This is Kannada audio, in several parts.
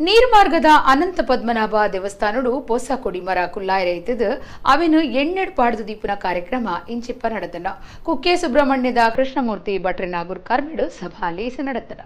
ನೀರ್ಮಾರ್ಗದ ಅನಂತ ಪದ್ಮನಾಭ ದೇವಸ್ಥಾನಡು ಹೊಸ ಕೊಡಿಮರ ಕುಲ್ಲಾಯಿರೈತದು ಅವಿನ ಎಣ್ಣೆಡ್ ಪಾಡ್ದು ದೀಪನ ಕಾರ್ಯಕ್ರಮ ಇಂಚಿಪ್ಪ ನಡೆತನ ಕುಕ್ಕೆ ಸುಬ್ರಹ್ಮಣ್ಯದ ಕೃಷ್ಣಮೂರ್ತಿ ಭಟ್ರನಾಗೂರ್ ಕಾರ್ಮಿಡು ಸಭಾಲೇಸ ನಡೆತನ.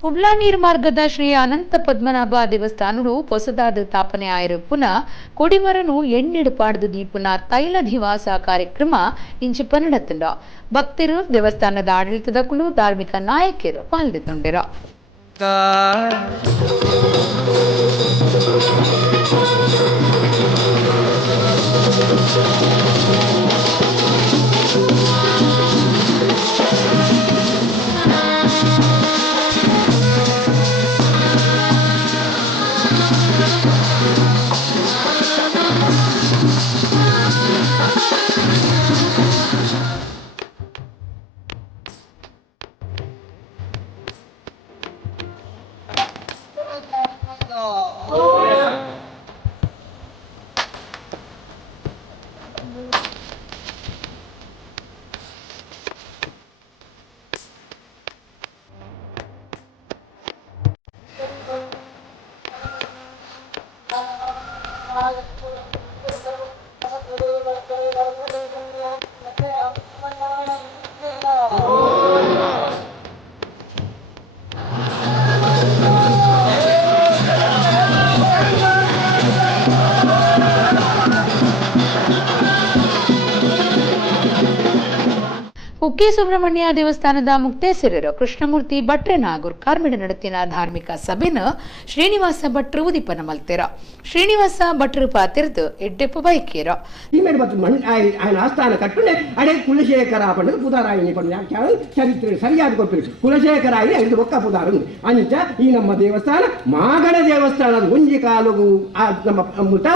ಕುಡ್ಲಾ ನೀರ್ಮಾರ್ಗದ ಶ್ರೀ ಅನಂತ ಪದ್ಮನಾಭ ದೇವಸ್ಥಾನಡು ಹೊಸದಾದ ಸ್ಥಾಪನೆ ಆಯಿರು ಪುನಃ ಕೊಡಿಮರನು ಎಣ್ಣೆಡು ಪಾಡ್ದು ದೀಪುನ ತೈಲ ದಿವಾಸ ಕಾರ್ಯಕ್ರಮ ಇಂಚಿಪ್ಪ ನಡೆತಂಡ. ಭಕ್ತರು ದೇವಸ್ಥಾನದ ಆಡಳಿತದ ಕುಲು ಧಾರ್ಮಿಕ ನಾಯಕರು ಪಾಲ್ಗೊಂಡಿರ. ಕುಕ್ಕೆ ಸುಬ್ರಹ್ಮಣ್ಯ ದೇವಸ್ಥಾನದ ಮುಕ್ತೇಶ್ವರರು ಕೃಷ್ಣಮೂರ್ತಿ ಭಟ್ರನಾಗೂರ್ ಕಾರ್ಮಿಡ ನಡೆತಿನ ಧಾರ್ಮಿಕ ಸಭೆನ ಶ್ರೀನಿವಾಸ ಭಟ್ರು ಉದಿಪನ ಮಲ್ತೆರ. ಶ್ರೀನಿವಾಸ ಭಟ್ರು ಪಾತಿರ್ದು ಎಡ್ಡೆಪ್ಪ ಬೈಕೇರ ఆయన ఆస్థాన కట్టునే అడే కులశేఖర పండుగ పుదారాయని పండుగ చరిత్ర సరియాది కొట్టు కులశేఖరాయి ఐదు ఒక్క పుదారు అంచ ఈ ನಮ್ಮ ದೇವಸ್ಥಾನ ಮಾಗಡ ದೇವಸ್ಥಾನದ ಒಂಜಿ ಕಾಲುಗು ನಮ್ಮ ಮುಟ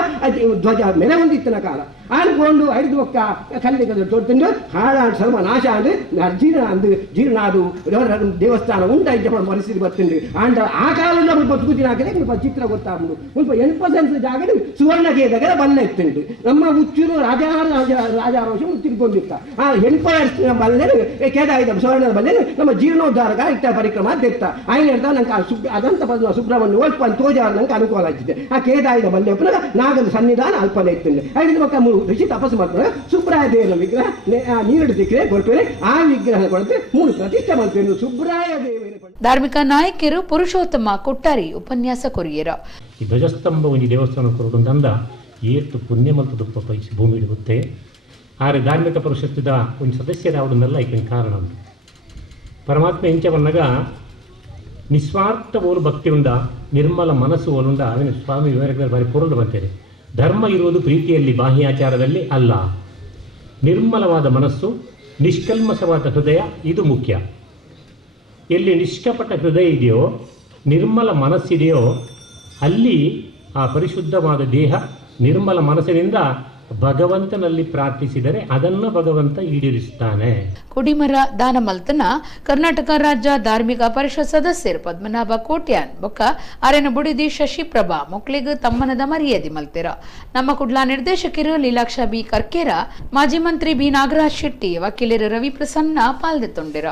ಧ್ವಜ ಮೆರೆ ಹೊಂದಿತ್ತಿನ ಕಾಲ ಅನ್ಕೊಂಡು ಐದು ಒಕ್ಕ ಕಲ್ಲಿಗೆ ತೊಟ್ಟಿಂದು ಹಾಳಾಡು ಸರ್ವ ನಾಶ ಅಂದು ಜೀರ್ಣ ಅಂದು ಜೀರ್ಣಾದು ದೇವಸ್ಥಾನ ಉಂಟಾಯ್ತು ಪರಿಸ್ಥಿತಿ ಬರ್ತಿಂದು ಅಂಡ ಆ ಕಾಲದಲ್ಲಿ ಮುಲ್ಪ ತುಗುತಿನ ಹಾಕಿದೆ ಮುಲ್ಪ ಚಿತ್ರ ಗೊತ್ತಾಗ್ಬಿಡು ಮುಲ್ಪ 8% ಜಾಗದಲ್ಲಿ ಸುವರ್ಣಗೇದಾಗ ಬಲ್ಲ ಇತ್ತುಂಟು ನಮ್ಮ ಹುಚ್ಚೂರು ರಾಜಾರೋಷ ತಿಳ್ಕೊಂಡಿತ್ತ ಆ 8% ಬಲ್ಲೆ ಕೇದಾಯಿದ ಸುವರ್ಣದ ಬಲ್ಲೆ ನಮ್ಮ ಜೀರ್ಣೋದ್ಧಾರಕ ಇತ್ತ ಪರಿಕ್ರಮ ತೆತ್ತ ఆయన ಹೇಳ್ತಾ ನಂಗೆ ಅದಂತ ಸುಬ್ರಹ್ಮಣ್ಯ ಒಲ್ಪ ತೋಜಾರ ನಂಗೆ ಅನುಕೂಲ ಆಗ್ತಿದೆ ಆ ಕೇದಾಯಿದ ಬಲ್ಲೆ ಪುನಃ ನಾಗದ ಸನ್ನಿಧಾನ ಅಲ್ಪನೆ ಇತ್ತುಂಡು ಐದು ಪಕ್ಕ ಋಷಿ ತಪಸ್ಸು ಮಾಡ್ತಾರೆ ಸುಬ್ರಾಯ ದೇವರ ವಿಗ್ರಹ ನೀರು ಸಿಕ್ಕರೆ ಕೊಡ್ತೇವೆ ಆ ವಿಗ್ರಹ ಕೊಡುತ್ತೆ 3 ಪ್ರತಿಷ್ಠೆ ಮಾಡ್ತೇವೆ ಸುಬ್ರಾಯ ದೇವರ. ಧಾರ್ಮಿಕ ನಾಯಕರು ಪುರುಷೋತ್ತಮ ಕೊಟ್ಟಾರಿ ಉಪನ್ಯಾಸ ಕೊರಿಯರ. ಈ ಧ್ವಜಸ್ತಂಭ ಒಂದು ದೇವಸ್ಥಾನ ಕೊಡುವುದಂದ ಏತು ಪುಣ್ಯ ಮತ್ತು ಪೈಸಿ ಭೂಮಿ ಇಡುತ್ತೆ ಆರೆ ಧಾರ್ಮಿಕ ಪರಿಷತ್ತಿದ ಒಂದು ಸದಸ್ಯರಾವುದನ್ನೆಲ್ಲ ಇದಕ್ಕೆ ಕಾರಣ ಉಂಟು. ಪರಮಾತ್ಮ ಇಂಚ ಬಂದಾಗ ನಿಸ್ವಾರ್ಥ ಓಲು ಭಕ್ತಿ ಉಂಡ ನಿರ್ಮಲ ಮನಸ್ಸು ಓಲುಂಡ ಅವನ ಸ್ವಾಮಿ ವಿವೇಕಾನಂದ ಬಾರಿ ಪೂರ್ಣ ಬಂತೇನೆ. ಧರ್ಮ ಇರುವುದು ಪ್ರೀತಿಯಲ್ಲಿ ಬಾಹ್ಯಾಚಾರದಲ್ಲಿ ಅಲ್ಲ. ನಿರ್ಮಲವಾದ ಮನಸ್ಸು ನಿಷ್ಕಲ್ಮಶವಾದ ಹೃದಯ ಇದು ಮುಖ್ಯ. ಎಲ್ಲಿ ನಿಷ್ಕಪಟ ಹೃದಯ ಇದೆಯೋ ನಿರ್ಮಲ ಮನಸ್ಸಿದೆಯೋ ಅಲ್ಲಿ ಆ ಪರಿಶುದ್ಧವಾದ ದೇಹ ನಿರ್ಮಲ ಮನಸ್ಸಿನಿಂದ ಭಗವಂತನಲ್ಲಿ ಪ್ರಾರ್ಥಿಸಿದರೆ ಅದನ್ನು ಭಗವಂತ ಈಡೇರಿಸುತ್ತಾನೆ. ಕುಡಿಮರ ದಾನ ಮಲ್ತನ ಕರ್ನಾಟಕ ರಾಜ್ಯ ಧಾರ್ಮಿಕ ಪರಿಷತ್ ಸದಸ್ಯರು ಪದ್ಮನಾಭ ಕೋಟ್ಯಾನ್ ಬೊಕ್ಕ ಅರೆನ ಬುಡಿದಿ ಶಶಿಪ್ರಭಾ ಮೊಕ್ಲಿಗ ತಮ್ಮನದ ಮರ್ಯಾದೆ ಮಲ್ತೆರ. ನಮ್ಮ ಕುಡ್ಲಾ ನಿರ್ದೇಶಕರು ಲೀಲಾಕ್ಷ ಬಿ ಕರ್ಕೇರ, ಮಾಜಿ ಮಂತ್ರಿ ಬಿ ನಾಗರಾಜ್ ಶೆಟ್ಟಿ, ವಕೀಲರು ರವಿ ಪ್ರಸನ್ನ ಪಾಲ್ಗೊಂಡಿರ.